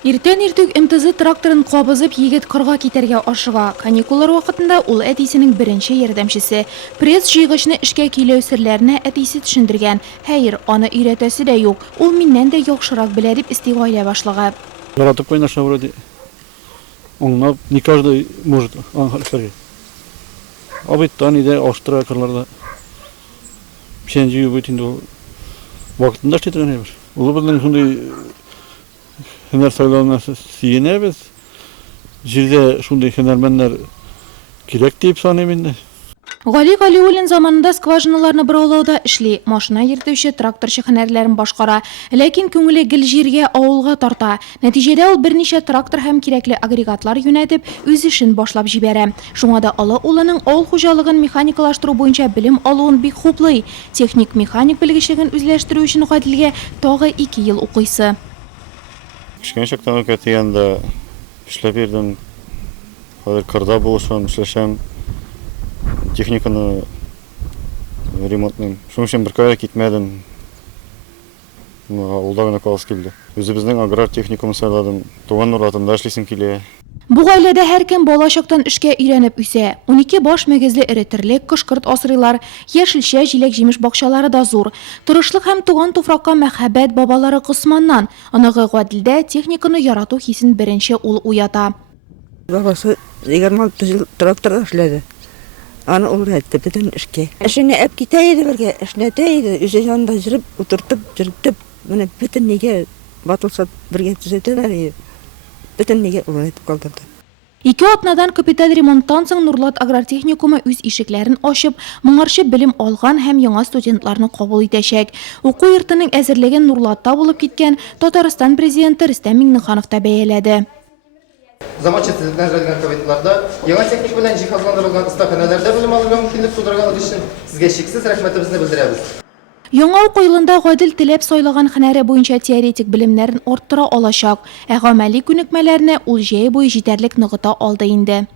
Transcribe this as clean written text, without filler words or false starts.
Иртен иртүк МТЗ тракторын кабызып егет кырга китәргә ашыга. Каникуллар вакытында ул әтисенең беренче ярдәмчесе. Пресс җыйгычны эшкә килү серләрне әтисе төшендергән. Хәер, аны өйрәтәсе дә юк. Ул миннән дә яхшырак белә дип истигайля башлаган. Наратып кайнаша вроде. Он не каждый может аңғарып. Абыттан иде аштыра кырларда. Пенҗи бит инде вакытында эшләтергән бер. Ул безнең шундый һөнәр сайлауына сөенәбез. Җирдә шундый һөнәрмәннәр кирәк дип саныйм инде. Гали Галиуллин заманында скважиналарны бораулауда эшли, машина йөртүче тракторчы һөнәрләрен башкара, ләкин күңеле гел җиргә, авылга тарта. Нәтиҗәдә ул берничә трактор һәм кирәкле агрегатлар юнәтеп, үз эшен башлап җибәрә. Шуңа да олы улының авыл хуҗалыгын механикалаштыру буенча белем алуын бик хуплый. Техник механик белгечлеген үзләштерү өчен Гадилгә тагы 2 ел укыйсы. Кичкән чактан ук әтигәндә эшләп йөрдем. Хәзер кырда булышам, эшләшәм. Техниканы ремонтным. Шуның өчен бер кая китмәдем. Авылда гына каласы килде. Үзебезнең аграр техникумын сайладым. Туган уратында эшлисем килә. Бу гаиләдә һәркем балачактан эшкә өйрәнеп үсә. 12 баш мөгезле эретерлек, кышкырт асрыйлар, яшелчә, җиләк-җимеш бакчалары да зур. Тырышлык һәм туган туфракка мәхәббәт бабалары Госманнан. Аныгы Гадилдә техниканы ярату хисен беренче ул уята. Babası 26 yıl traktörde işledi. Ana olur etti bütün işke. İşini hep giteydi birge, işleteydi. Üzü yanında jirip, oturtup, bunu bütün nege batılsa birge düzeltiler. Bütün nege olur etip kaldırdı. Ике атнадан капиталь ремонттан соң Нурлат аграр техникумы үз ишекләрен ачып, моңарчы белем алган һәм яңа студентларны кабул итәчәк. Уку йортының әзерлеген Нурлатта булып киткән Татарстан президенты Рөстәм Миңнеханов та бәяләде. Заманча тәҗрибәләр кабинетларда яңа техник белән җиһазландырылган остаханәләрдә белем алырга мөмкинлек тудырганлыгы өчен сезгә чиксез рәхмәтебезне белдерәбез. Яңа уку елында Гадил теләп сайлаган һөнәре буенча теоретик белемнәрен арттыра алачак, ә гамәли күнекмәләрне ул җәй буе җитәрлек ныгыта алды инде.